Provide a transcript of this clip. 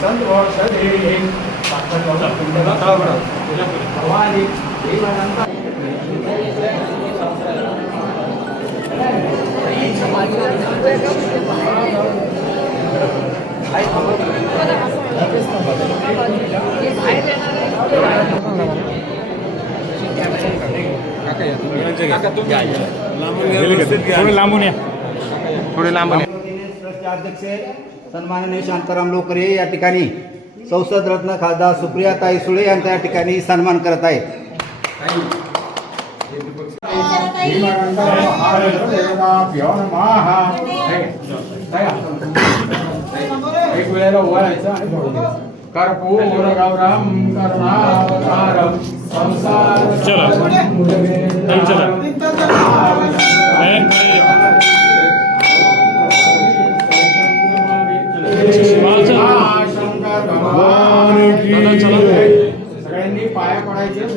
संतोषदे भवानी श्रीमदन्त थोडे लांबून या. थोडे लांबून या. अध्यक्ष सन्माननीय शांताराम लोकरे या ठिकाणी संसद रत्न खासदार सुप्रिया ताई सुळे यांचा या ठिकाणी सन्मान करत आहेत एक वेळेला ओवाळायचं आणि बोलायचं. कर्पूर गौरम करुणावतारम संसार चला. सगळ्यांनी पाया पडायचे